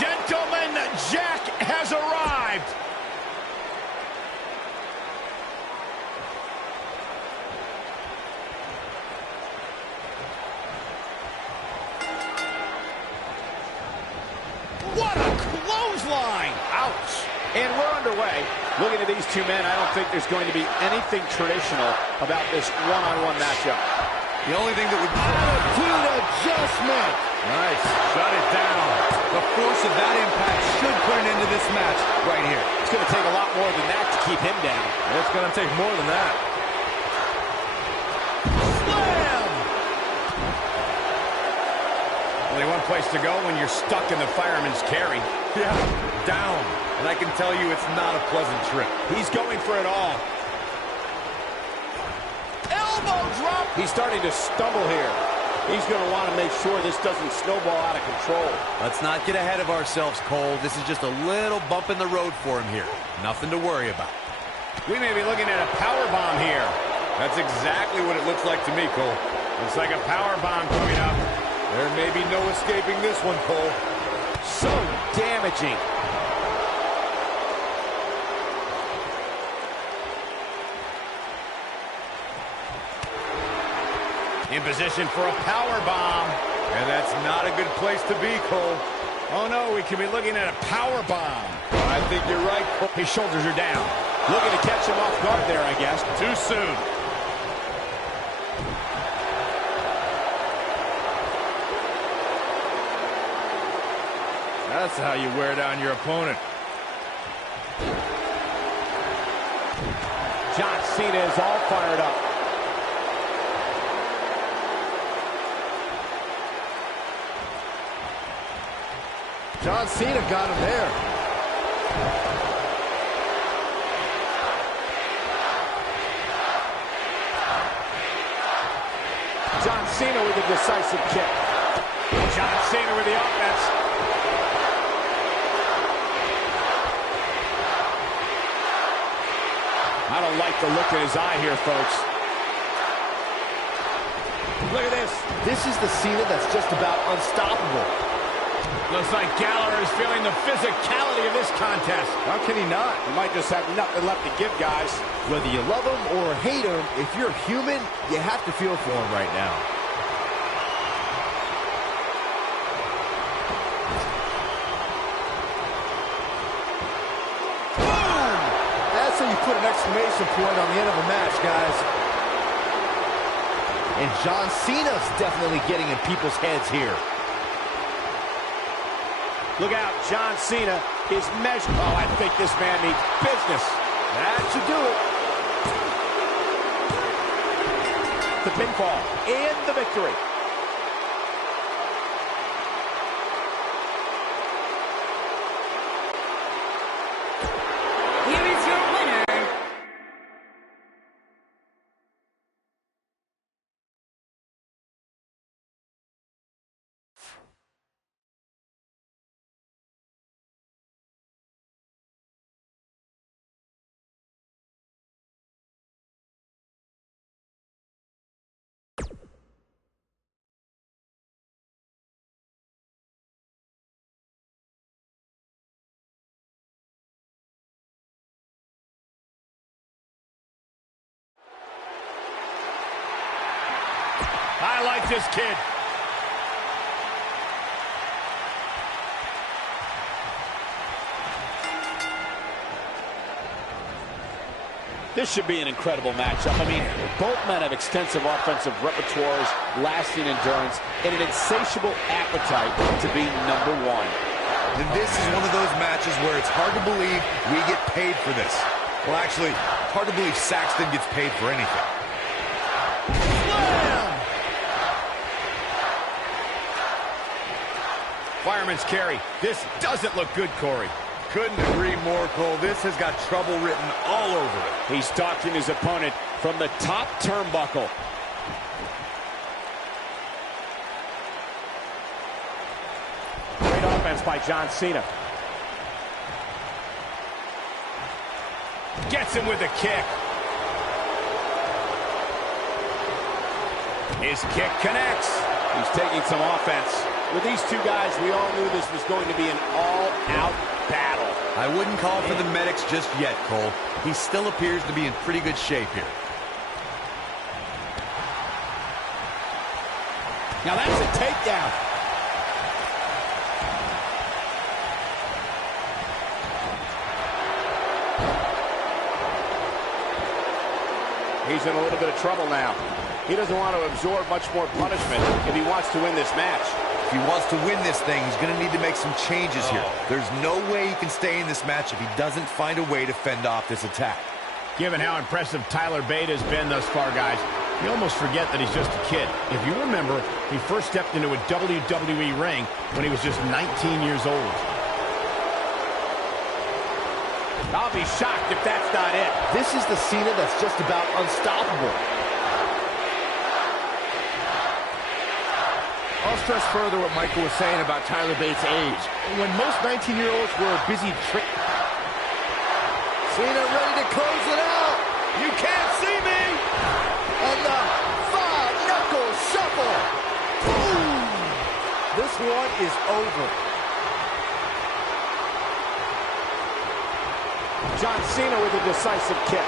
Gentlemen, Jack has arrived. What a clothesline! Ouch! And we're underway. Looking at these two men, I don't think there's going to be anything traditional about this one-on-one matchup. The only thing that would... Attitude adjustment! Nice. Shut it down. The force of that impact should put an end to this match right here. It's going to take a lot more than that to keep him down. It's going to take more than that. Slam! Only one place to go when you're stuck in the fireman's carry. Yeah, down. And I can tell you it's not a pleasant trip. He's going for it all. Elbow drop! He's starting to stumble here. He's going to want to make sure this doesn't snowball out of control. Let's not get ahead of ourselves, Cole. This is just a little bump in the road for him here. Nothing to worry about. We may be looking at a power bomb here. That's exactly what it looks like to me, Cole. Looks like a power bomb coming up. There may be no escaping this one, Cole. So damaging. In position for a power bomb. And that's not a good place to be, Cole. Oh no, we could be looking at a power bomb. I think you're right, Cole. His shoulders are down. Looking to catch him off guard there, I guess. Too soon. That's how you wear down your opponent. John Cena is all fired up. John Cena got him there. John Cena with a decisive kick. John Cena with the offense. I don't like the look in his eye here, folks. Look at this. This is the Cena that's just about unstoppable. Looks like Gallagher is feeling the physicality of this contest. How can he not? He might just have nothing left to give, guys. Whether you love him or hate him, if you're human, you have to feel for him right now. Boom! That's how you put an exclamation point on the end of a match, guys. And John Cena's definitely getting in people's heads here. Look out, John Cena is measured. Oh, I think this man needs business. That should do it. The pinfall and the victory. Here is your winner. I like this kid. This should be an incredible matchup. I mean, both men have extensive offensive repertoires, lasting endurance, and an insatiable appetite to be number one. And this is one of those matches where it's hard to believe we get paid for this. Well, actually, hard to believe Saxton gets paid for anything. Fireman's carry. This doesn't look good, Corey. Couldn't agree more, Cole. This has got trouble written all over it. He's stalking his opponent from the top turnbuckle. Great offense by John Cena. Gets him with a kick. His kick connects. He's taking some offense. With these two guys, we all knew this was going to be an all-out battle. I wouldn't call for the medics just yet, Cole. He still appears to be in pretty good shape here. Now that's a takedown. He's in a little bit of trouble now. He doesn't want to absorb much more punishment if he wants to win this match. If he wants to win this thing, he's going to need to make some changes here. There's no way he can stay in this match if he doesn't find a way to fend off this attack. Given how impressive Tyler Bate has been thus far, guys, you almost forget that he's just a kid. If you remember, he first stepped into a WWE ring when he was just 19 years old. I'll be shocked if that's not it. This is the Cena that's just about unstoppable. I'll stress further what Michael was saying about Tyler Bates' age. When most 19-year-olds were busy Cena ready to close it out. You can't see me. And the five-knuckle shuffle. Boom. This one is over. John Cena with a decisive kick.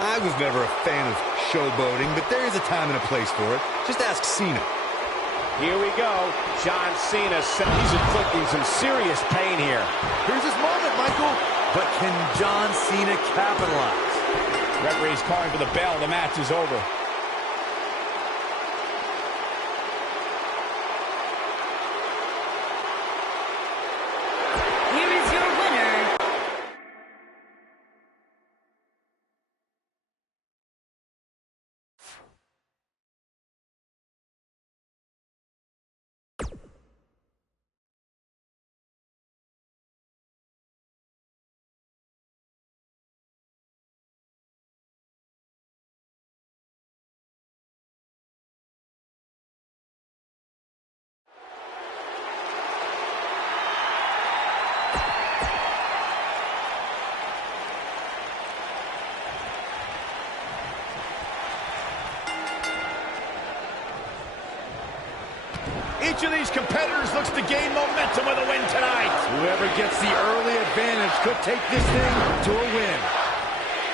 I was never a fan of showboating, but there is a time and a place for it. Just ask Cena. Here we go. John Cena, he's inflicting some serious pain here. Here's his moment, Michael. But can John Cena capitalize? Referee's calling for the bell. The match is over. Here is your winner. Each of these competitors looks to gain momentum with a win tonight. Whoever gets the early advantage could take this thing to a win.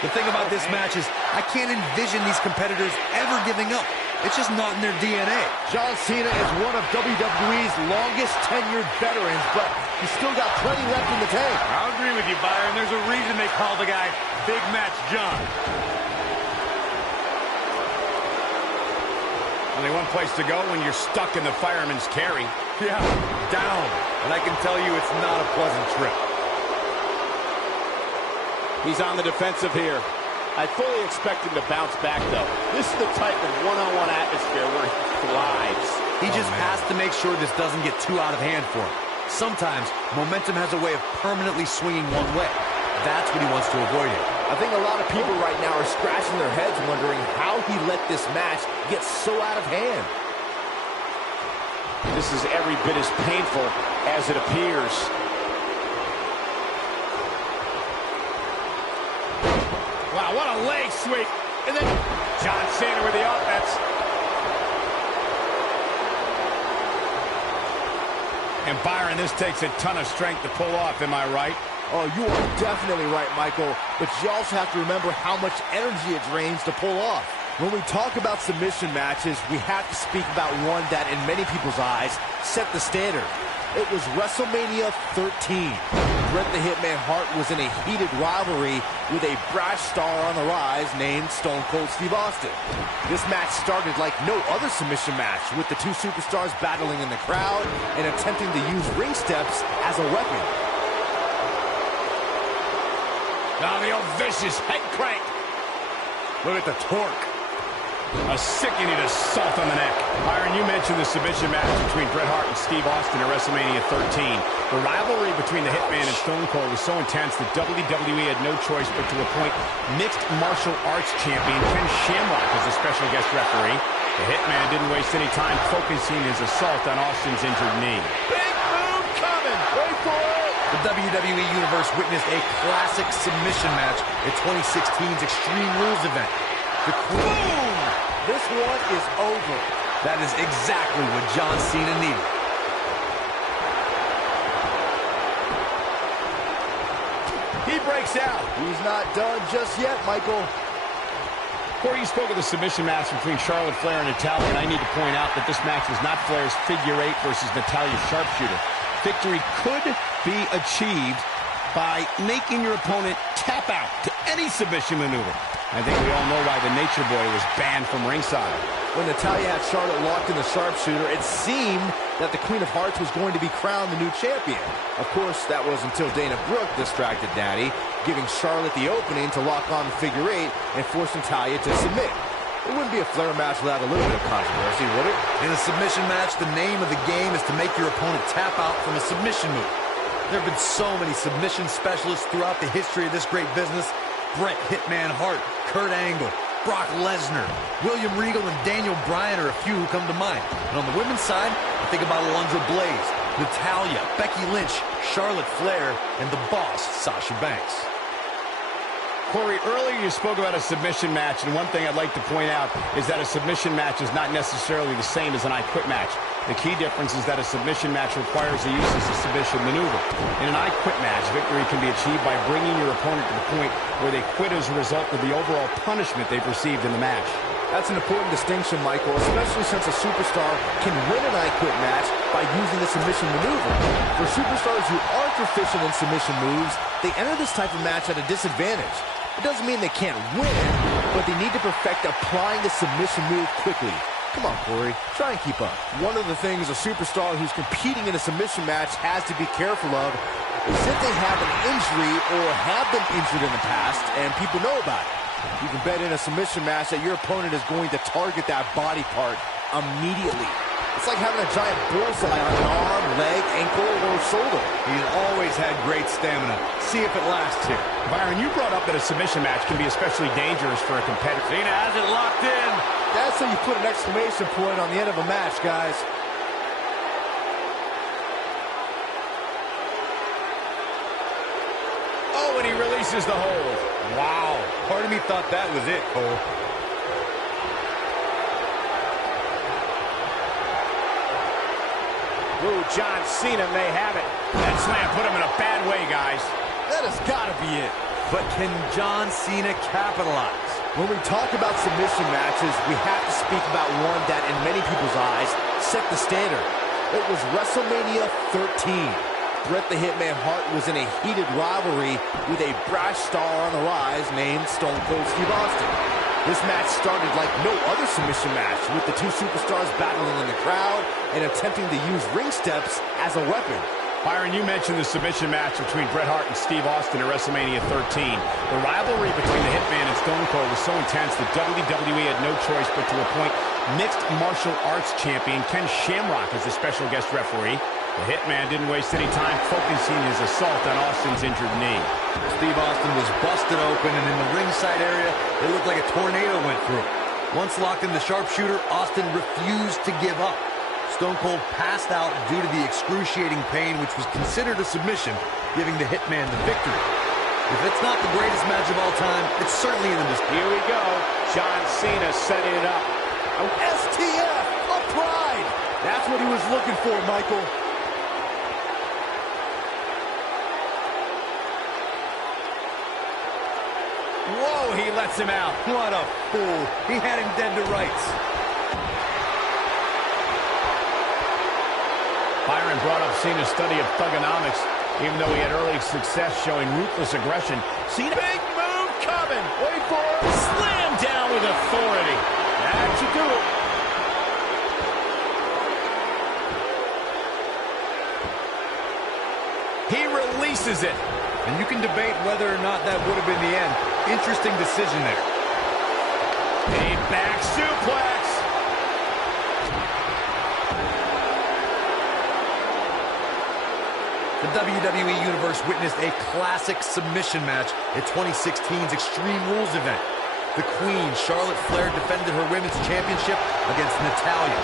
The thing about this match is I can't envision these competitors ever giving up. It's just not in their DNA. John Cena is one of WWE's longest tenured veterans, but he's still got plenty left in the tank. I'll agree with you, Byron. There's a reason they call the guy Big Match John. Only one place to go when you're stuck in the fireman's carry. Yeah, down. And I can tell you it's not a pleasant trip. He's on the defensive here. I fully expect him to bounce back, though. This is the type of one-on-one atmosphere where he thrives. He just has to make sure this doesn't get too out of hand for him. Sometimes, momentum has a way of permanently swinging one way. That's what he wants to avoid here. I think a lot of people right now are scratching their heads wondering how he let this match get so out of hand. This is every bit as painful as it appears. Wow, what a leg sweep. And then John Cena with the offense. And Byron, this takes a ton of strength to pull off, am I right? Oh, you are definitely right, Michael. But you also have to remember how much energy it drains to pull off. When we talk about submission matches, we have to speak about one that, in many people's eyes, set the standard. It was WrestleMania 13. Bret the Hitman Hart was in a heated rivalry with a brash star on the rise named Stone Cold Steve Austin. This match started like no other submission match, with the two superstars battling in the crowd and attempting to use ring steps as a weapon. Now the old vicious head crank. Look at the torque. A sickening assault on the neck. Byron, you mentioned the submission match between Bret Hart and Steve Austin at WrestleMania 13. The rivalry between the Hitman and Stone Cold was so intense that WWE had no choice but to appoint mixed martial arts champion Ken Shamrock as a special guest referee. The Hitman didn't waste any time focusing his assault on Austin's injured knee. Big move coming. Wait for it. The WWE Universe witnessed a classic submission match at 2016's Extreme Rules event. The Boom! This one is over. That is exactly what John Cena needed. He breaks out. He's not done just yet, Michael. Corey, you spoke of the submission match between Charlotte Flair and Natalya, and I need to point out that this match was not Flair's figure eight versus Natalya's sharpshooter. Victory could be achieved by making your opponent tap out to any submission maneuver. I think we all know why the Nature Boy was banned from ringside. When Natalya had Charlotte locked in the sharpshooter, it seemed that the Queen of Hearts was going to be crowned the new champion. Of course, that was until Dana Brooke distracted Natty, giving Charlotte the opening to lock on the figure eight and force Natalya to submit. It wouldn't be a Flair match without a little bit of controversy, would it? In a submission match, the name of the game is to make your opponent tap out from a submission move. There have been so many submission specialists throughout the history of this great business. Bret Hitman Hart, Kurt Angle, Brock Lesnar, William Regal, and Daniel Bryan are a few who come to mind. And on the women's side, I think about Alundra Blaze, Natalya, Becky Lynch, Charlotte Flair, and the boss, Sasha Banks. Corey, earlier you spoke about a submission match, and one thing I'd like to point out is that a submission match is not necessarily the same as an I Quit match. The key difference is that a submission match requires the use of a submission maneuver. In an I Quit match, victory can be achieved by bringing your opponent to the point where they quit as a result of the overall punishment they've received in the match. That's an important distinction, Michael, especially since a superstar can win an I Quit match by using the submission maneuver. For superstars who aren't proficient in submission moves, they enter this type of match at a disadvantage. It doesn't mean they can't win, but they need to perfect applying the submission move quickly. Come on, Corey, try and keep up. One of the things a superstar who's competing in a submission match has to be careful of is if they have an injury or have been injured in the past and people know about it. You can bet in a submission match that your opponent is going to target that body part immediately. It's like having a giant bullseye on an arm, leg, ankle, or shoulder. He's always had great stamina. See if it lasts here. Byron, you brought up that a submission match can be especially dangerous for a competitor. Cena has it locked in. That's how you put an exclamation point on the end of a match, guys. Oh, and he releases the hold. Wow. Part of me thought that was it, Cole. Ooh, John Cena may have it. That slam put him in a bad way, guys. That has got to be it. But can John Cena capitalize? When we talk about submission matches, we have to speak about one that, in many people's eyes, set the standard. It was WrestleMania 13. Bret the Hitman Hart was in a heated rivalry with a brash star on the rise named Stone Cold Steve Austin. This match started like no other submission match, with the two superstars battling in the crowd and attempting to use ring steps as a weapon. Byron, you mentioned the submission match between Bret Hart and Steve Austin at WrestleMania 13. The rivalry between the Hitman and Stone Cold was so intense that WWE had no choice but to appoint mixed martial arts champion Ken Shamrock as the special guest referee. The Hitman didn't waste any time focusing his assault on Austin's injured knee. Steve Austin was busted open, and in the ringside area, it looked like a tornado went through. Once locked in the sharpshooter, Austin refused to give up. Stone Cold passed out due to the excruciating pain, which was considered a submission, giving the Hitman the victory. If it's not the greatest match of all time, it's certainly in the dispute. Here we go. John Cena setting it up. An STF, a pride. That's what he was looking for, Michael. Whoa, he lets him out. What a fool. He had him dead to rights. Byron brought up Cena's study of thugonomics. Even though he had early success showing ruthless aggression, Cena... Big move coming. Wait for it. Slam down with authority. That should do it. He releases it. And you can debate whether or not that would have been the end. Interesting decision there. A back suplex. The WWE Universe witnessed a classic submission match at 2016's Extreme Rules event. The Queen, Charlotte Flair, defended her Women's Championship against Natalya.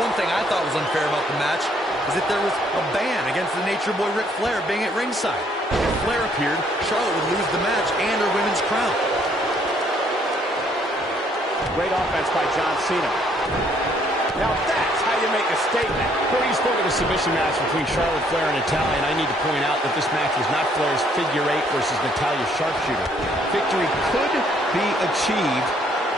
One thing I thought was unfair about the match is that there was a ban against the Nature Boy Ric Flair being at ringside. If Flair appeared, Charlotte would lose the match and her women's crown. Great offense by John Cena. Now that's how you make a statement. Cody spoke of a submission match between Charlotte Flair and Natalya, and I need to point out that this match was not Flair's figure eight versus Natalya's sharpshooter. Victory could be achieved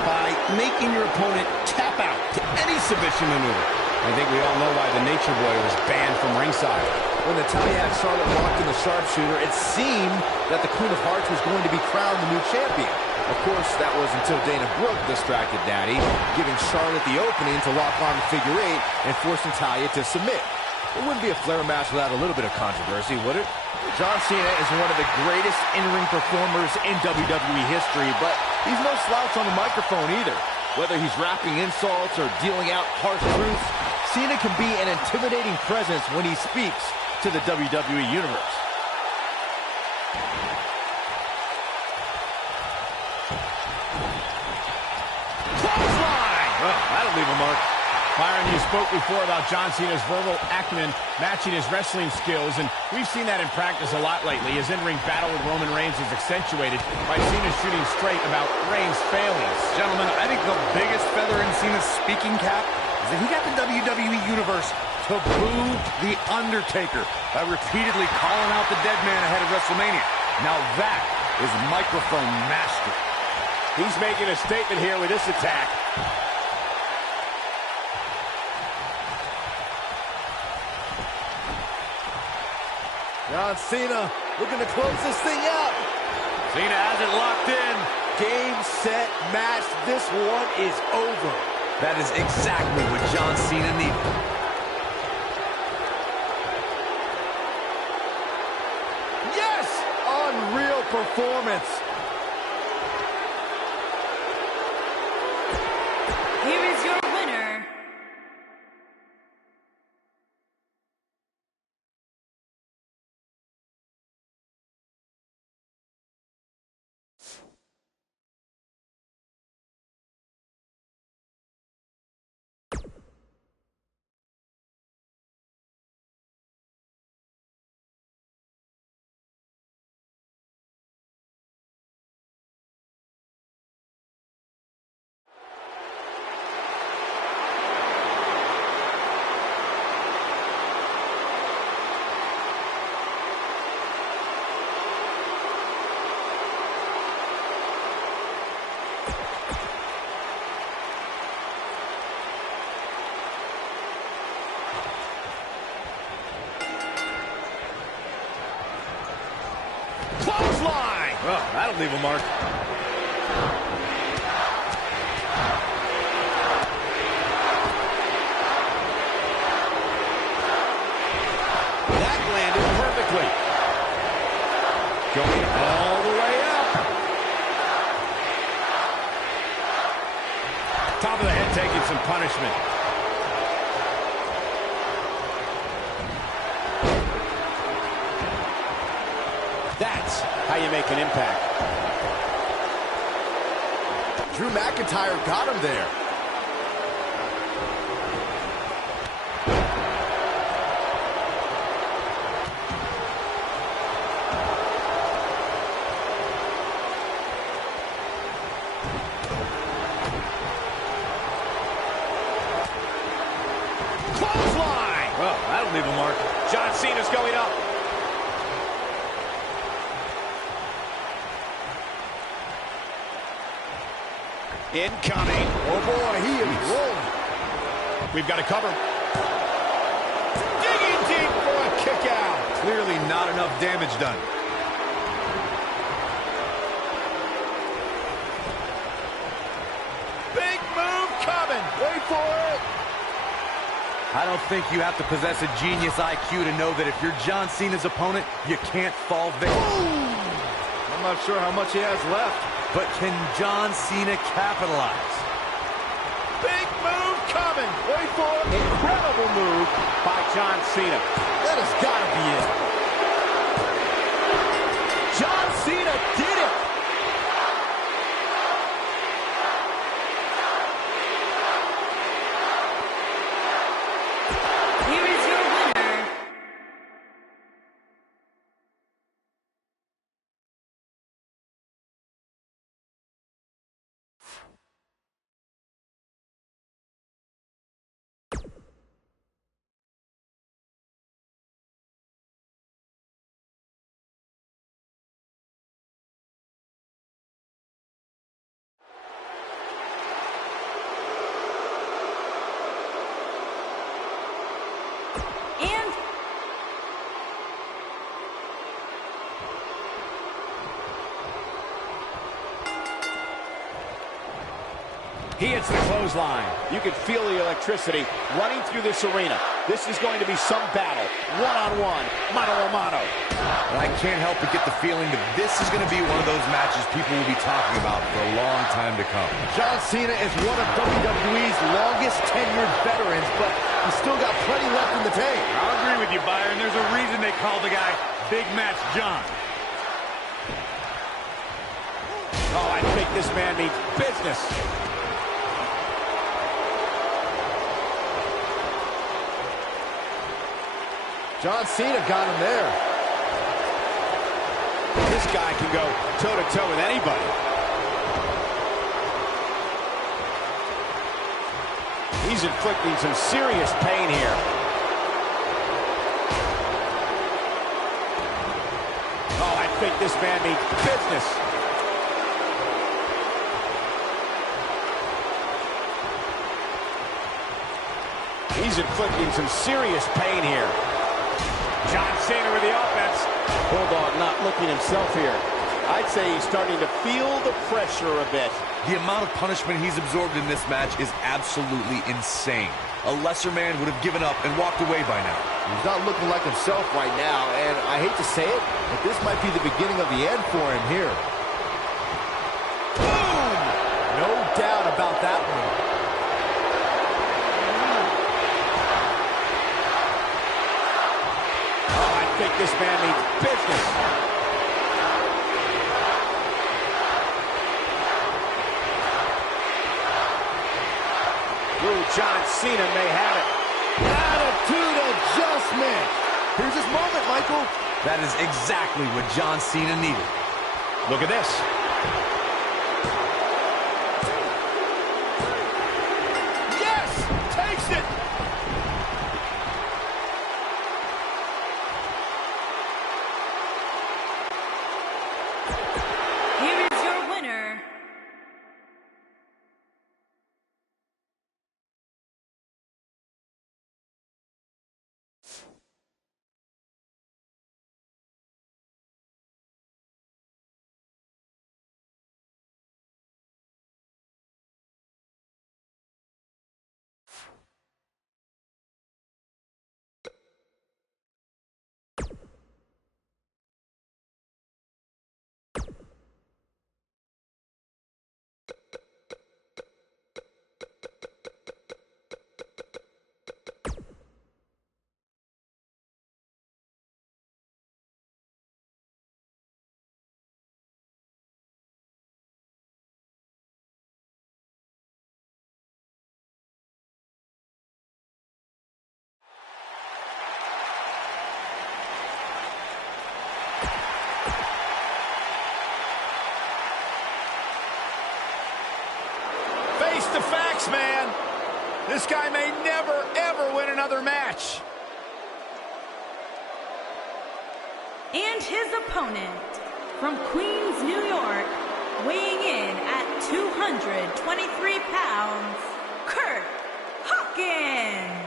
by making your opponent tap out to any submission maneuver. I think we all know why the Nature Boy was banned from ringside. When Natalya had Charlotte locked in the sharpshooter, it seemed that the Queen of Hearts was going to be crowned the new champion. Of course, that was until Dana Brooke distracted Daddy, giving Charlotte the opening to lock on the figure eight and force Natalya to submit. It wouldn't be a Flair match without a little bit of controversy, would it? John Cena is one of the greatest in-ring performers in WWE history, but he's no slouch on the microphone either. Whether he's rapping insults or dealing out harsh truths, Cena can be an intimidating presence when he speaks to the WWE Universe. Clothesline! Well, that'll leave a mark. Byron, you spoke before about John Cena's verbal acumen matching his wrestling skills, and we've seen that in practice a lot lately. His in-ring battle with Roman Reigns is accentuated by Cena shooting straight about Reigns' failings. Gentlemen, I think the biggest feather in Cena's speaking cap is that he got the WWE Universe to boo The Undertaker by repeatedly calling out the dead man ahead of WrestleMania. Now that is microphone mastery. He's making a statement here with this attack. John Cena looking to close this thing out. Cena has it locked in. Game, set, match. This one is over. That is exactly what John Cena needed. Yes! Unreal performance. Here is your winner, Clothesline! Well, that'll leave a mark. That landed perfectly. Going all the way up. Top of the head taking some punishment. That's how you make an impact. Drew McIntyre got him there. Clothesline! Well, that'll leave a mark. John Cena's going up. Incoming. Oh boy, he is rolling. We've got to cover. Digging deep for a kick out. Clearly not enough damage done. Big move coming. Wait for it. I don't think you have to possess a genius IQ to know that if you're John Cena's opponent, you can't fall victim. I'm not sure how much he has left. But can John Cena capitalize? Big move coming. Wait for it. Incredible move by John Cena. That has got to be it. John Cena did it. Here is your winner, and He hits the clothesline. You can feel the electricity running through this arena. This is going to be some battle. One-on-one, mano-a-mano. And I can't help but get the feeling that this is going to be one of those matches people will be talking about for a long time to come. John Cena is one of WWE's longest tenured veterans, but he's still got plenty left in the tank. I'll agree with you, Byron. There's a reason they call the guy Big Match John. Oh, I think this man means business. John Cena got him there. This guy can go toe-to-toe with anybody. He's inflicting some serious pain here. Oh, I think this man means business. He's inflicting some serious pain here. John Cena with the offense. Bulldog not looking himself here. I'd say he's starting to feel the pressure a bit. The amount of punishment he's absorbed in this match is absolutely insane. A lesser man would have given up and walked away by now. He's not looking like himself right now, and I hate to say it, but this might be the beginning of the end for him here. Boom! No doubt about that one. I think this man means business. Ooh, John Cena may have it. Attitude adjustment. Here's his moment, Michael. That is exactly what John Cena needed. Look at this. Yes! Takes it! here is your winner, Face the facts, man. This guy may never, ever win another match. and his opponent from Queens, New York, weighing in at 223 pounds, Kurt Hawkins.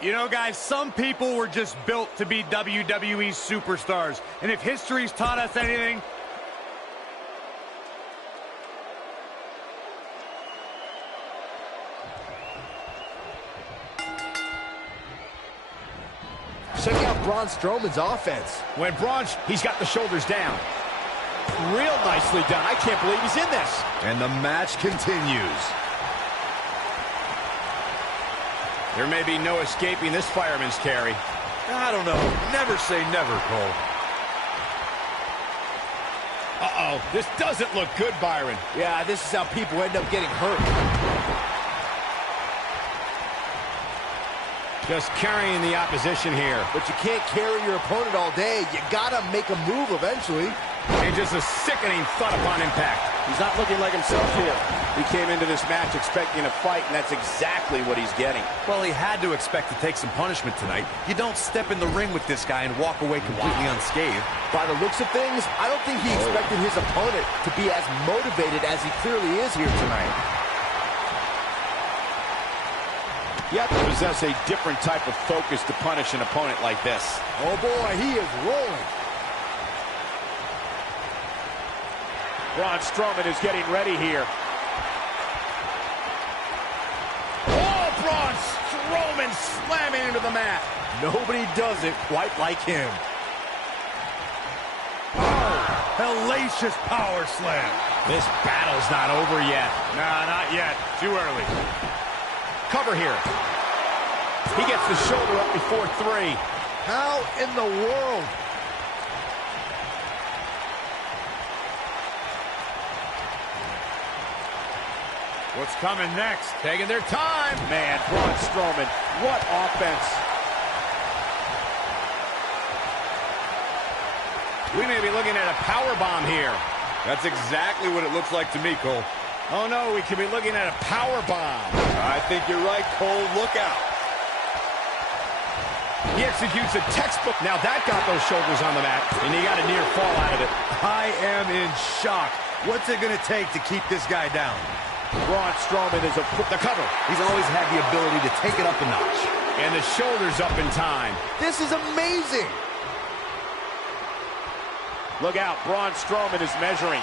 You know, guys, some people were just built to be WWE superstars. And if history's taught us anything, Check out Braun Strowman's offense. When he's got the shoulders down. Real nicely done. I can't believe he's in this. And the match continues. There may be no escaping this fireman's carry. I don't know. Never say never, Cole. Uh-oh, this doesn't look good, Byron. Yeah, this is how people end up getting hurt. Just carrying the opposition here. But you can't carry your opponent all day. You gotta make a move eventually. And just a sickening thud upon impact. He's not looking like himself here. He came into this match expecting a fight, and that's exactly what he's getting. Well, he had to expect to take some punishment tonight. You don't step in the ring with this guy and walk away completely unscathed. By the looks of things, I don't think he expected his opponent to be as motivated as he clearly is here tonight. You have to possess a different type of focus to punish an opponent like this. Oh boy, he is rolling. Braun Strowman is getting ready here. Oh, Braun Strowman slamming into the mat. Nobody does it quite like him. Oh, hellacious power slam. This battle's not over yet. Nah, not yet. Too early. Cover here. He gets the shoulder up before 3. How in the world? What's coming next? Taking their time. Man, Braun Strowman, what offense. We may be looking at a power bomb here. That's exactly what it looks like to me, Cole. Oh, no, we could be looking at a power bomb. I think you're right, Cole. Look out. He executes a textbook. Now that got those shoulders on the mat, and he got a near fall out of it. I am in shock. What's it going to take to keep this guy down? Braun Strowman is the cover. He's always had the ability to take it up a notch. And the shoulders up in time. This is amazing. Look out, Braun Strowman is measuring.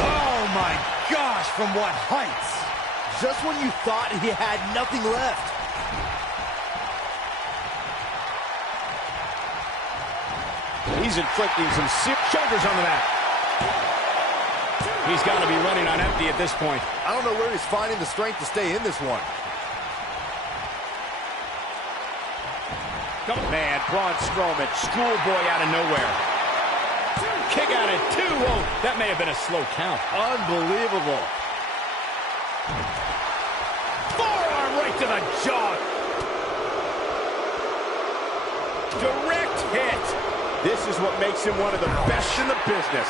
Oh, my gosh, from what heights? Just when you thought he had nothing left. He's inflicting some shoulders on the mat. He's got to be running on empty at this point. I don't know where he's finding the strength to stay in this one. Man, Braun Strowman, Schoolboy out of nowhere. Kick out at 2. Oh, that may have been a slow count. Unbelievable. Forearm right to the jaw. Direct hit. this is what makes him one of the best in the business.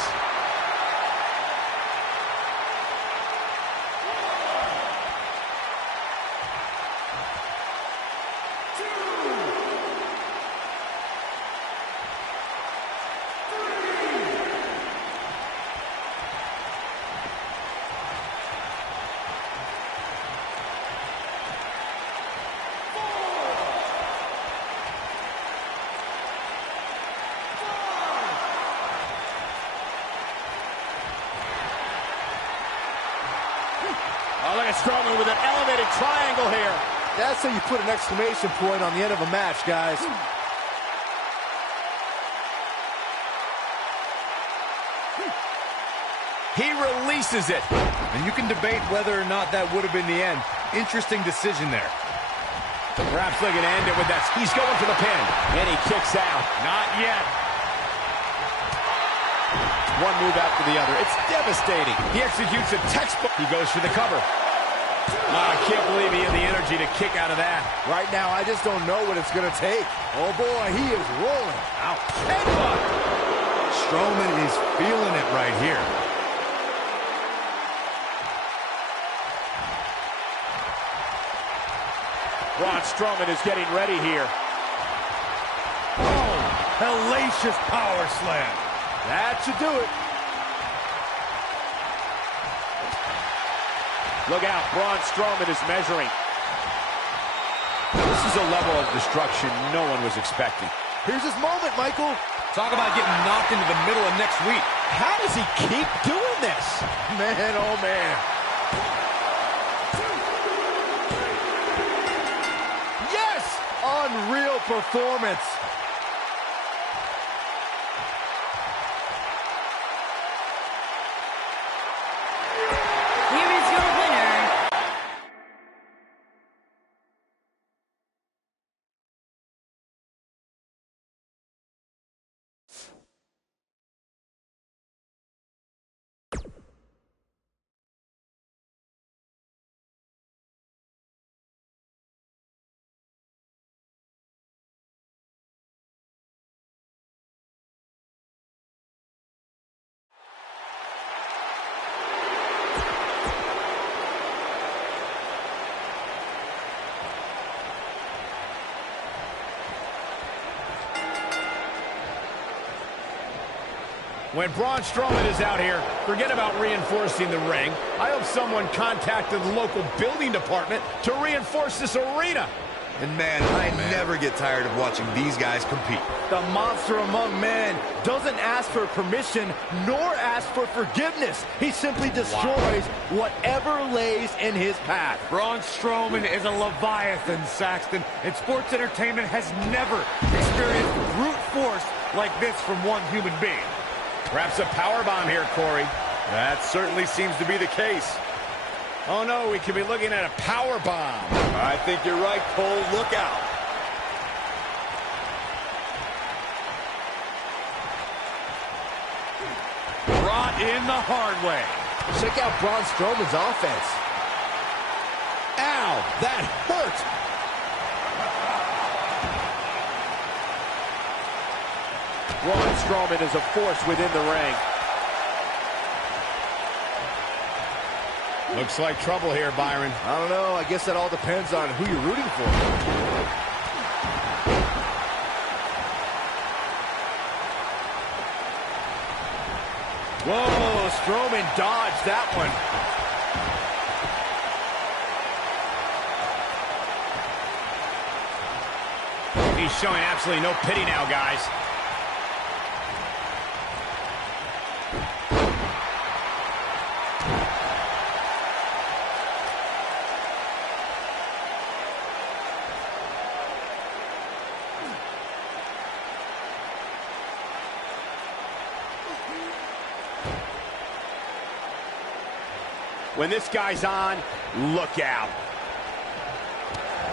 Oh, look at Strowman with an elevated triangle here. That's how you put an exclamation point on the end of a match, guys. He releases it. And you can debate whether or not that would have been the end. Interesting decision there. Perhaps they're going to end it with that. He's going for the pin. And he kicks out. Not yet. One move after the other. It's devastating. He executes a textbook. He goes for the cover. I can't believe he had the energy to kick out of that. Right now, I just don't know what it's going to take. Oh, boy, he is rolling. Ouch. Headbutt. Strowman is feeling it right here. Braun Strowman is getting ready here. Oh, hellacious power slam. That should do it. Look out, Braun Strowman is measuring. This is a level of destruction no one was expecting. Here's his moment, Michael. Talk about getting knocked into the middle of next week. How does he keep doing this? Man, oh, man. Yes! performance. Here is your winner, When Braun Strowman is out here, forget about reinforcing the ring. I hope someone contacted the local building department to reinforce this arena. And man, I never get tired of watching these guys compete. The monster among men doesn't ask for permission nor ask for forgiveness. He simply destroys whatever lays in his path. Braun Strowman is a Leviathan, Saxton, and sports entertainment has never experienced brute force like this from one human being. Perhaps a powerbomb here, Corey. That certainly seems to be the case. Oh no, we could be looking at a powerbomb. I think you're right, Cole. Look out. Brought in the hard way. Check out Braun Strowman's offense. Ow, that hurt. Braun Strowman is a force within the ring. Looks like trouble here, Byron. I don't know. I guess that all depends on who you're rooting for. Whoa, Strowman dodged that one. He's showing absolutely no pity now, guys. When this guy's on, look out.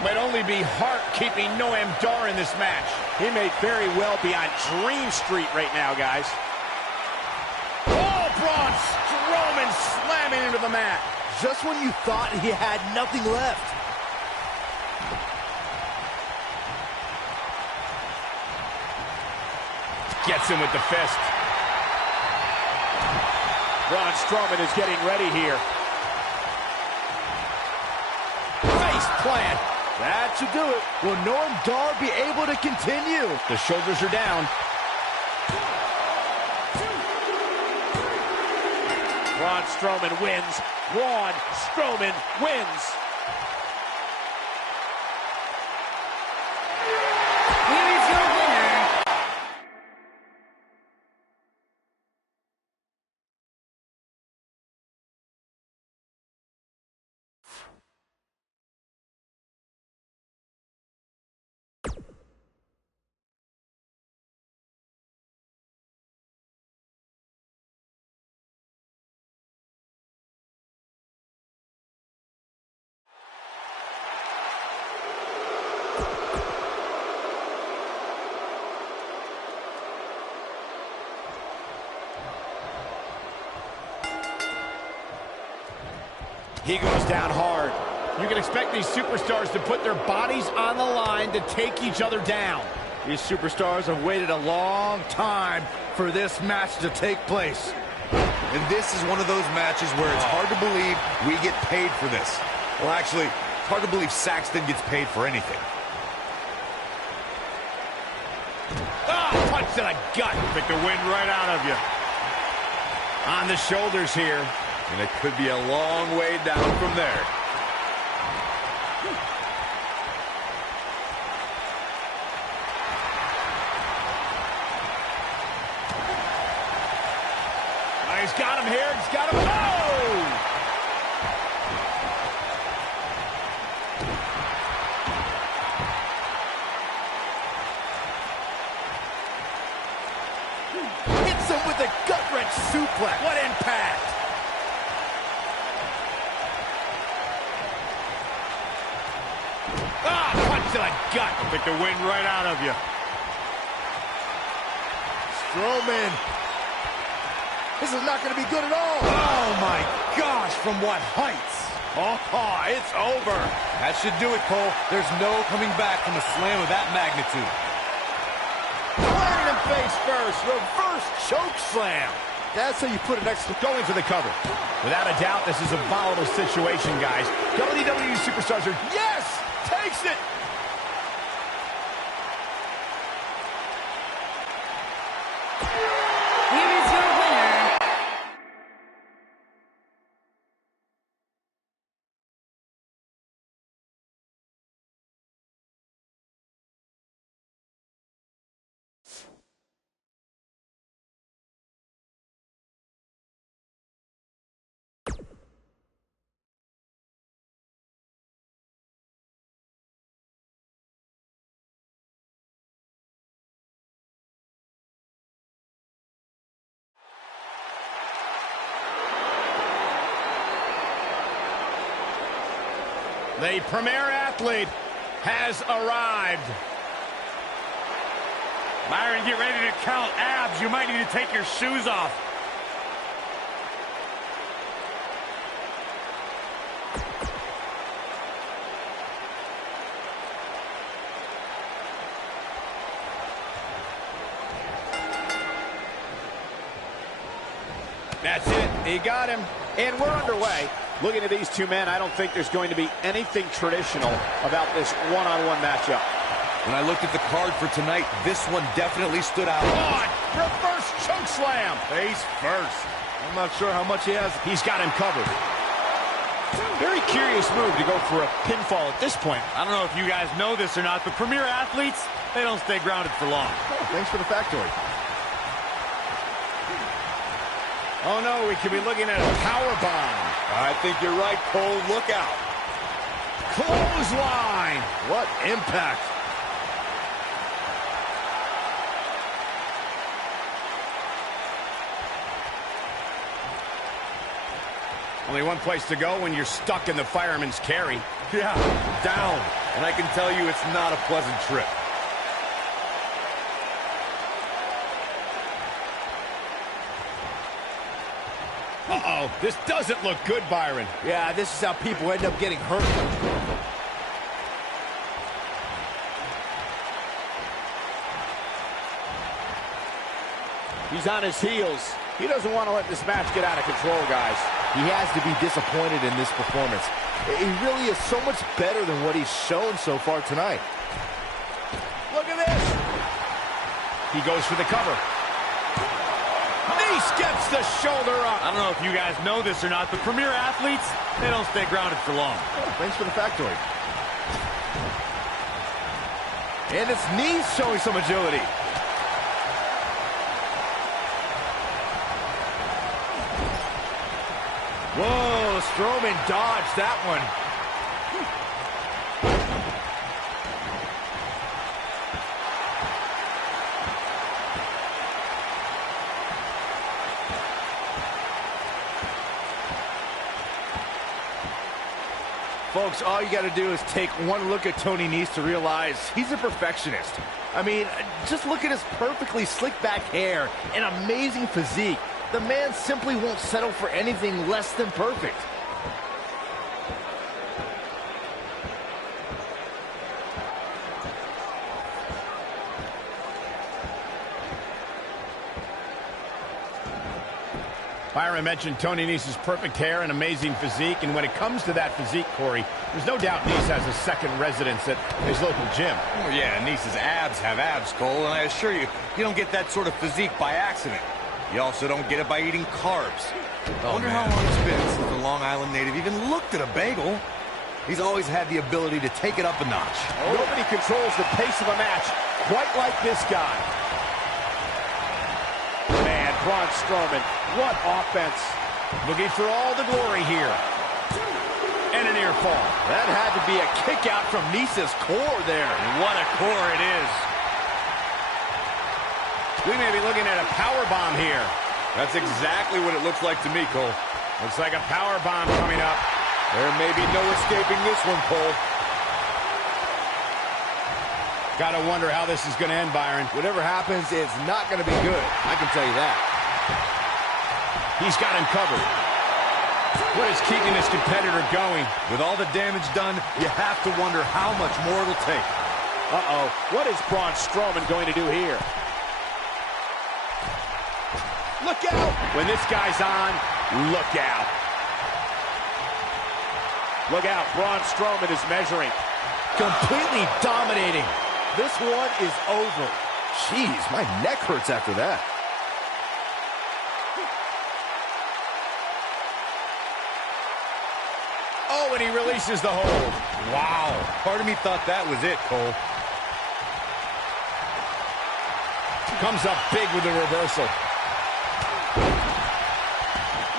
Might only be Hart keeping Noam Dar in this match. He may very well be on Dream Street right now, guys. Oh, Braun Strowman slamming into the mat. Just when you thought he had nothing left. Gets him with the fist. Braun Strowman is getting ready here. Face plant. That should do it. Will Noam Dar be able to continue? The shoulders are down. Braun Strowman wins. Braun Strowman wins. here is your winner, He goes down hard. You can expect these superstars to put their bodies on the line to take each other down. These superstars have waited a long time for this match to take place. And this is one of those matches where it's hard to believe we get paid for this. Well, actually, it's hard to believe Saxton gets paid for anything. Ah, punch to the gut. Took the wind right out of you. On the shoulders here. And it could be a long way down from there. He's got him here. He's got him. Oh! superplex. What impact! Ah, punch to the gut. Took the wind right out of you. Strowman. This is not going to be good at all. Oh, my gosh, from what heights? Oh, it's over. That should do it, Cole. There's no coming back from a slam of that magnitude. Planting him face first. Reverse choke slam. That's how you put an extra Going for the cover. Without a doubt, this is a volatile situation, guys. WWE superstars are... Yes! Takes it! Here is your winner, The premier athlete has arrived. Byron, get ready to count abs. You might need to take your shoes off. That's it. He got him. And we're underway. Looking at these two men, I don't think there's going to be anything traditional about this one-on-one matchup. When I looked at the card for tonight, this one definitely stood out. On. Reverse choke slam. face first. I'm not sure how much he has. He's got him covered. Very curious move to go for a pinfall at this point. I don't know if you guys know this or not, but premier athletes, they don't stay grounded for long. Oh, thanks for the factoid. Oh, no, we could be looking at a power bomb. I think you're right, Cole. Look out. Clothesline. What impact. Only one place to go when you're stuck in the fireman's carry. Yeah, down. And I can tell you it's not a pleasant trip. Uh-oh, this doesn't look good, Byron. Yeah, this is how people end up getting hurt. He's on his heels. He doesn't want to let this match get out of control, guys. He has to be disappointed in this performance. He really is so much better than what he's shown so far tonight. Look at this. He goes for the cover. Nice gets the shoulder up. I don't know if you guys know this or not, but premier athletes, they don't stay grounded for long. Oh, thanks for the factoid. And his knees showing some agility. Whoa, Strowman dodged that one. Folks, all you got to do is take one look at Tony Nese to realize he's a perfectionist. I mean, just look at his perfectly slicked back hair and amazing physique. The man simply won't settle for anything less than perfect. Byron mentioned Tony Nese's perfect hair and amazing physique, and when it comes to that physique, Corey, there's no doubt Nese has a second residence at his local gym. Oh, yeah, Nese's abs have abs, Cole, and I assure you, you don't get that sort of physique by accident. You also don't get it by eating carbs. I wonder how long it's been since the Long Island native even looked at a bagel. He's always had the ability to take it up a notch. Nobody controls the pace of a match quite like this guy. Man, Braun Strowman, what offense. Looking for all the glory here. And a near fall. That had to be a kick out from Nese's core there. What a core it is. We may be looking at a power bomb here. That's exactly what it looks like to me, Cole. Looks like a power bomb coming up. There may be no escaping this one, Cole. Gotta wonder how this is gonna end, Byron. Whatever happens, it's not going to be good. I can tell you that. He's got him covered. What is keeping this competitor going? With all the damage done, you have to wonder how much more it'll take. Uh-oh. What is Braun Strowman going to do here? Look out! When this guy's on, look out. Look out. Braun Strowman is measuring. Completely dominating. This one is over. Jeez, my neck hurts after that. Oh, and he releases the hold. Wow. Part of me thought that was it, Cole. Comes up big with the reversal.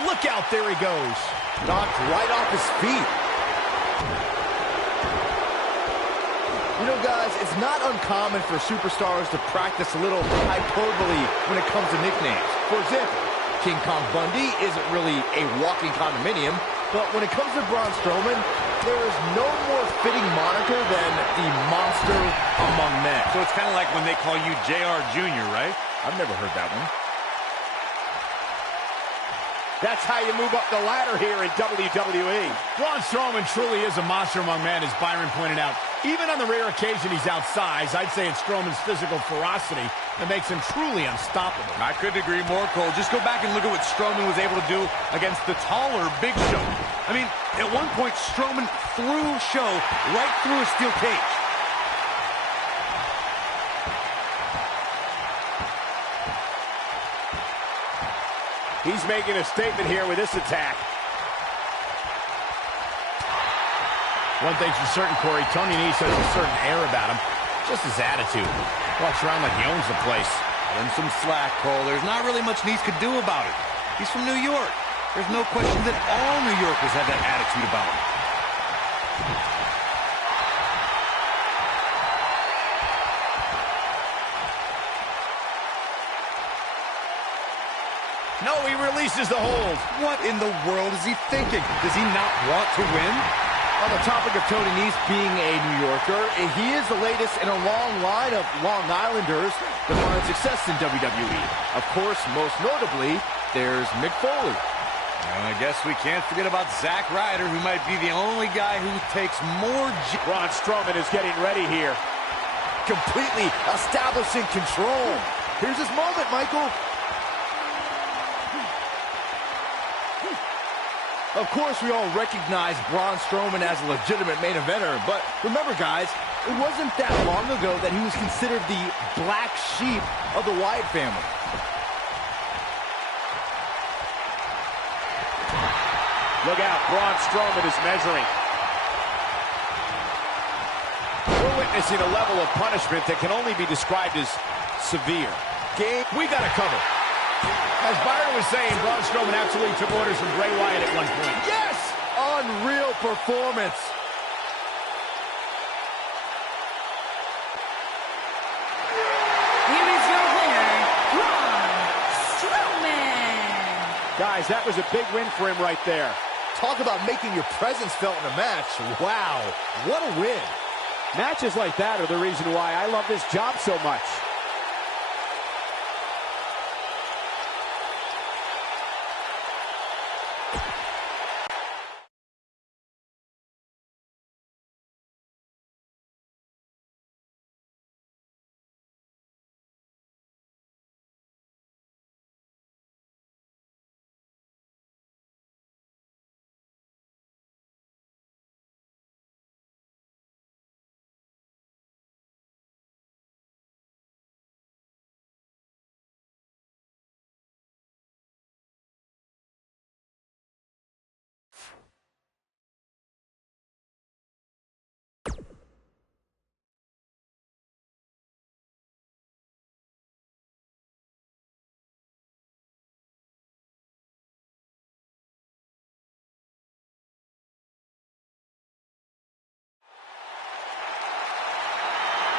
Look out, there he goes. Knocked right off his feet. You know, guys, it's not uncommon for superstars to practice a little hyperbole when it comes to nicknames. For example, King Kong Bundy isn't really a walking condominium, but when it comes to Braun Strowman, there is no more fitting moniker than the monster among men. So it's kind of like when they call you JR Jr., right? I've never heard that one. That's how you move up the ladder here in WWE. Braun Strowman truly is a monster among men, as Byron pointed out. Even on the rare occasion he's outsized, I'd say it's Strowman's physical ferocity that makes him truly unstoppable. I couldn't agree more, Cole. Just go back and look at what Strowman was able to do against the taller Big Show. I mean, at one point, Strowman threw Show right through a steel cage. He's making a statement here with this attack. One thing's for certain, Corey, Tony Nese has a certain air about him. Just his attitude. Walks around like he owns the place. Cut him some slack, Cole. There's not really much Nese could do about it. He's from New York. There's no question that all New Yorkers have that attitude about him. No, he releases the hold. What in the world is he thinking? Does he not want to win? On the topic of Tony Nese being a New Yorker, he is the latest in a long line of Long Islanders that find success in WWE. Of course, most notably, there's Mick Foley. I guess we can't forget about Zack Ryder, who might be the only guy who takes more... Braun Strowman is getting ready here. Completely establishing control. Here's his moment, Michael. Of course, we all recognize Braun Strowman as a legitimate main eventer, but remember, guys, it wasn't that long ago that he was considered the black sheep of the Wyatt family. Look out, Braun Strowman is measuring. We're witnessing a level of punishment that can only be described as severe. Game, we got to cover. As Byron was saying, Braun Strowman absolutely took orders from Bray Wyatt at one point. Yes! Unreal performance. Here is your winner, Braun Strowman. Guys, that was a big win for him right there. Talk about making your presence felt in a match. Wow, what a win. Matches like that are the reason why I love this job so much.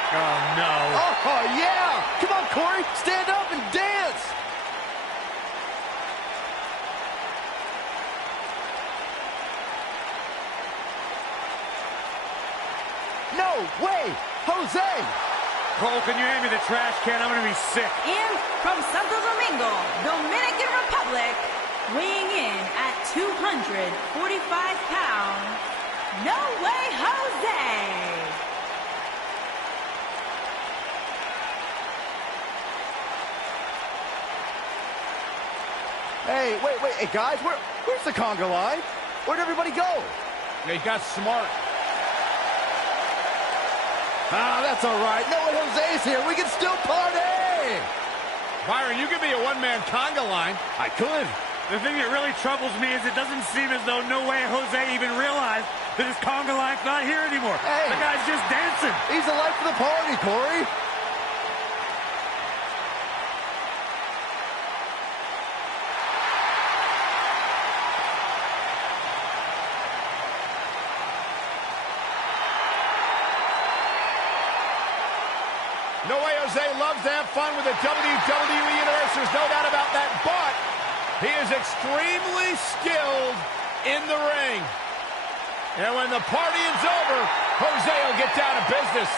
Oh, no. Oh, yeah! Come on, Corey, stand up and dance! Jose! Cole, can you hand me the trash can? I'm going to be sick. And from Santo Domingo, Dominican Republic, weighing in at 245 pounds, No Way Jose. Hey, wait, hey, guys, where's the conga line? Where'd everybody go? They got smart. Ah, that's all right. No Way Jose's here. We can still party! Byron, you could be a one-man conga line. I could. The thing that really troubles me is it doesn't seem as though No Way Jose even realized that his conga line's not here anymore. Hey. The guy's just dancing. He's the life of the party, Corey. No Way Jose loves to have fun with the WWE Universe. There's no doubt about that, but he is extremely skilled in the ring. And when the party is over, Jose will get down to business.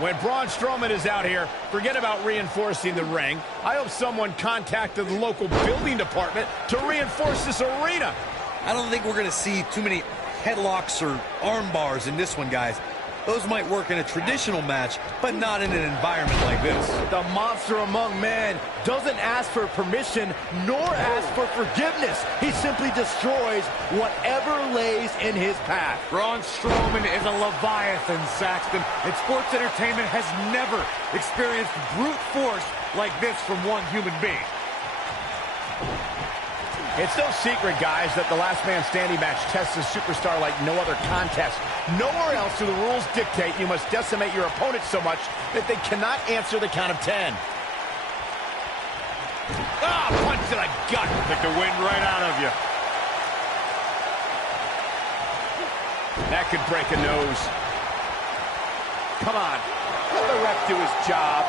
When Braun Strowman is out here, forget about reinforcing the ring. I hope someone contacted the local building department to reinforce this arena. I don't think we're going to see too many headlocks or arm bars in this one, guys. Those might work in a traditional match, but not in an environment like this. The monster among men doesn't ask for permission nor ask for forgiveness. He simply destroys whatever lays in his path. Braun Strowman is a Leviathan, Saxton, and sports entertainment has never experienced brute force like this from one human being. It's no secret, guys, that the last man standing match tests a superstar like no other contest. Nowhere else do the rules dictate you must decimate your opponent so much that they cannot answer the count of 10. Ah, punch to the gut. Took the wind right out of you. That could break a nose. Come on, let the ref do his job.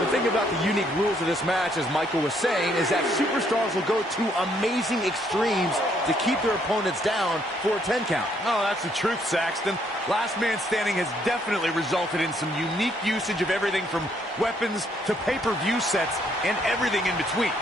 The thing about the unique rules of this match, as Michael was saying, is that superstars will go to amazing extremes to keep their opponents down for a 10 count. Oh, that's the truth, Saxton. Last man standing has definitely resulted in some unique usage of everything from weapons to pay-per-view sets and everything in between.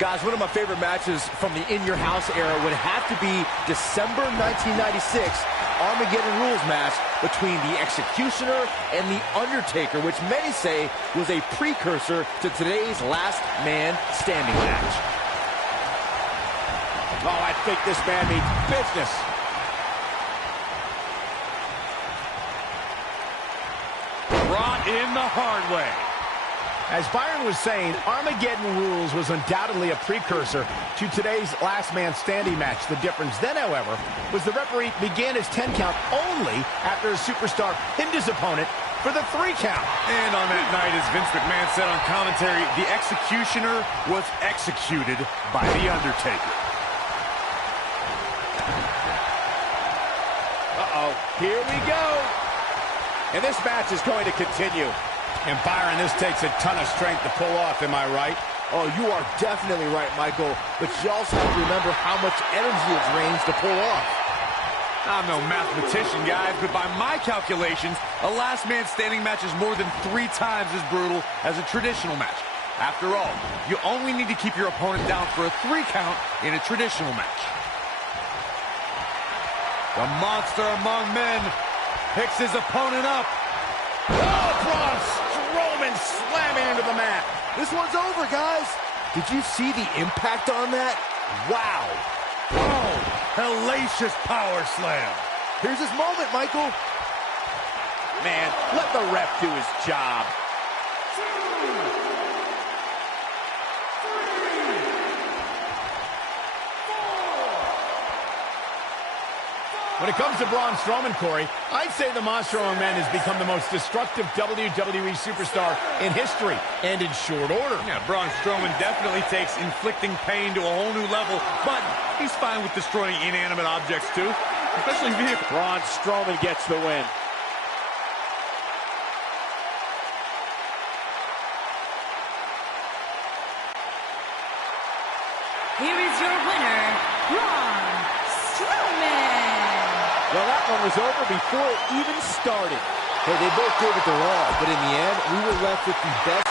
Guys, one of my favorite matches from the In Your House era would have to be December 1996 Armageddon Rules match between the Executioner and the Undertaker, which many say was a precursor to today's Last Man Standing match. Oh, I think this man means business. Brought in the hard way. As Byron was saying, Armageddon Rules was undoubtedly a precursor to today's Last Man Standing match. The difference then, however, was the referee began his 10 count only after a superstar pinned his opponent for the 3 count. And on that night, as Vince McMahon said on commentary, the Executioner was executed by the Undertaker. Uh-oh, here we go. And this match is going to continue. And Byron, this takes a ton of strength to pull off, am I right? Oh, you are definitely right, Michael. But you also have to remember how much energy it drains to pull off. I'm no mathematician, guys, but by my calculations, a last man standing match is more than 3 times as brutal as a traditional match. After all, you only need to keep your opponent down for a 3 count in a traditional match. The monster among men picks his opponent up. Oh, Braun Strowman slamming into the mat. This one's over, guys. Did you see the impact on that? Wow. Oh, hellacious power slam. Here's his moment, Michael. Man, let the ref do his job. When it comes to Braun Strowman, Corey, I'd say the Monster Among Men has become the most destructive WWE superstar in history, and in short order. Yeah, Braun Strowman definitely takes inflicting pain to a whole new level, but he's fine with destroying inanimate objects too, especially vehicles. Braun Strowman gets the win. Here is your winner, Braun Strowman. Well, that one was over before it even started. Hey, they both gave it their all, but in the end, we were left with the best.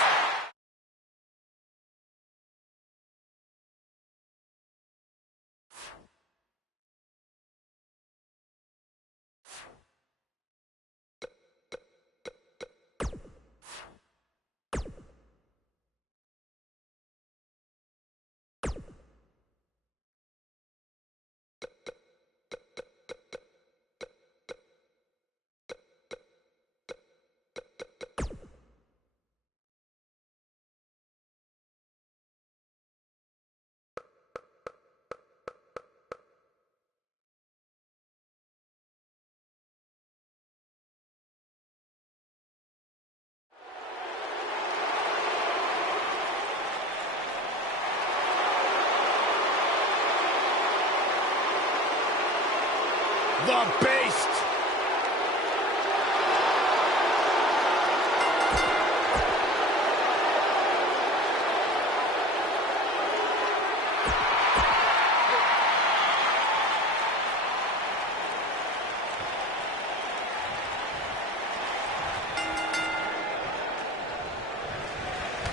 The Beast.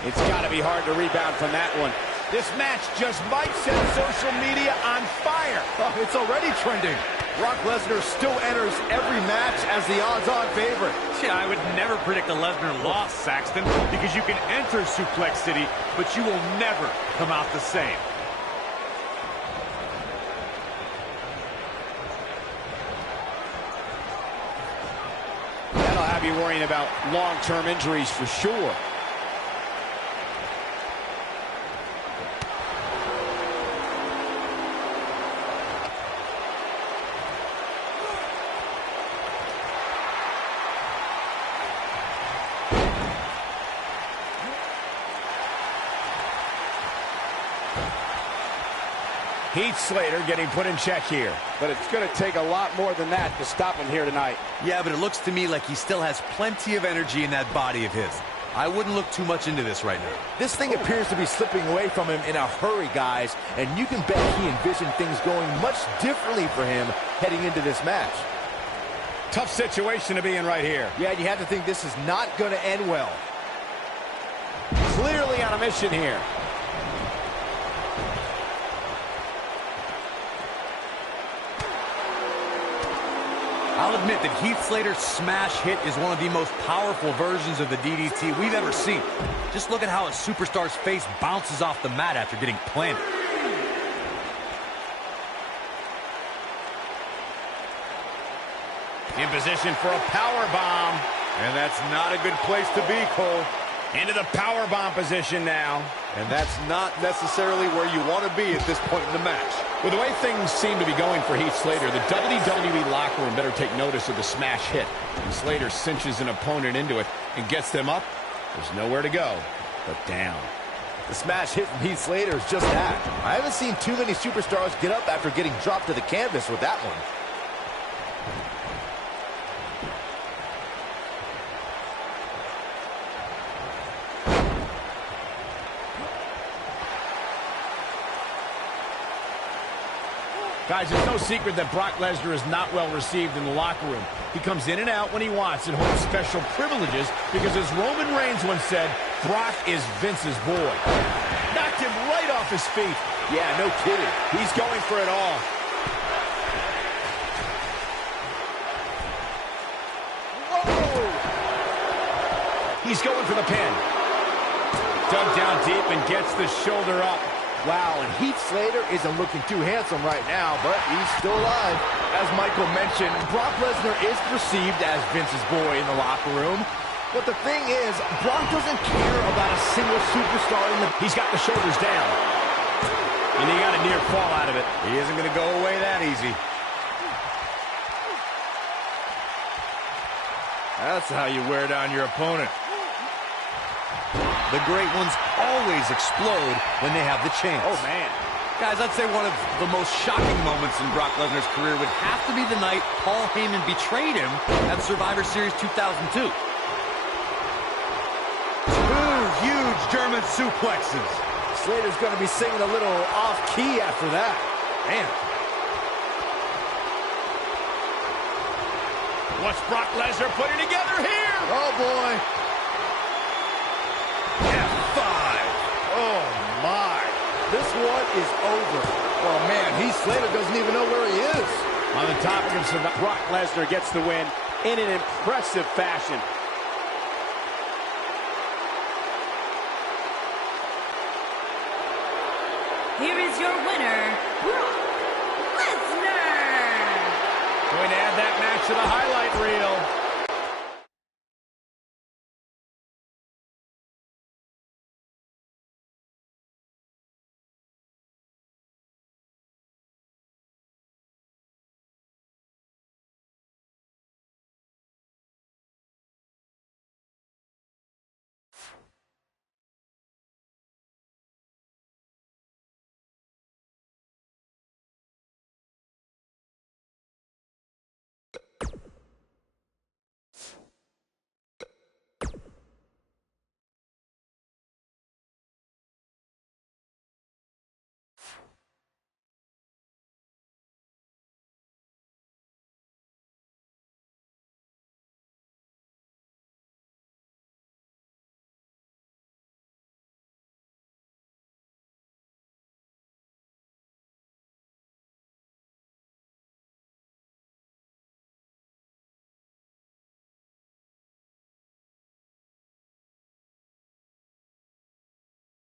It's got to be hard to rebound from that one. This match just might set social media on fire. Oh, it's already trending. Brock Lesnar still enters every match as the odds-on favorite. Yeah, I would never predict a Lesnar loss, Saxton, because you can enter Suplex City, but you will never come out the same. That'll have you worrying about long-term injuries for sure. Heath Slater getting put in check here. But it's going to take a lot more than that to stop him here tonight. Yeah, but it looks to me like he still has plenty of energy in that body of his. I wouldn't look too much into this right now. This thing appears to be slipping away from him in a hurry, guys, and you can bet he envisioned things going much differently for him heading into this match. Tough situation to be in right here. Yeah, and you have to think this is not going to end well. Clearly on a mission here. I'll admit that Heath Slater's smash hit is one of the most powerful versions of the DDT we've ever seen. Just look at how a superstar's face bounces off the mat after getting planted. In position for a power bomb. And that's not a good place to be, Cole. Into the power bomb position now. And that's not necessarily where you want to be at this point in the match. With the way things seem to be going for Heath Slater, the WWE locker room better take notice of the smash hit. And Slater cinches an opponent into it and gets them up. There's nowhere to go but down. The smash hit from Heath Slater is just that. I haven't seen too many superstars get up after getting dropped to the canvas with that one. Guys, it's no secret that Brock Lesnar is not well received in the locker room. He comes in and out when he wants and holds special privileges because, as Roman Reigns once said, Brock is Vince's boy. Knocked him right off his feet. Yeah, no kidding. He's going for it all. Whoa! He's going for the pin. Dug down deep and gets the shoulder up. Wow, and Heath Slater isn't looking too handsome right now, but he's still alive. As Michael mentioned, Brock Lesnar is perceived as Vince's boy in the locker room. But the thing is, Brock doesn't care about a single superstar in the... He's got the shoulders down. And he got a near fall out of it. He isn't going to go away that easy. That's how you wear down your opponent. The great ones always explode when they have the chance. Oh, man. Guys, I'd say one of the most shocking moments in Brock Lesnar's career would have to be the night Paul Heyman betrayed him at Survivor Series 2002. 2 huge German suplexes. Slater's going to be singing a little off-key after that. Man. What's Brock Lesnar putting together here? Oh, boy. F5. Oh, my. This one is over. Oh, man, Heath Slater doesn't even know where he is. On the topic of survival, Brock Lesnar gets the win in an impressive fashion. Here is your winner, Brock Lesnar. going to add that match to the highlight reel.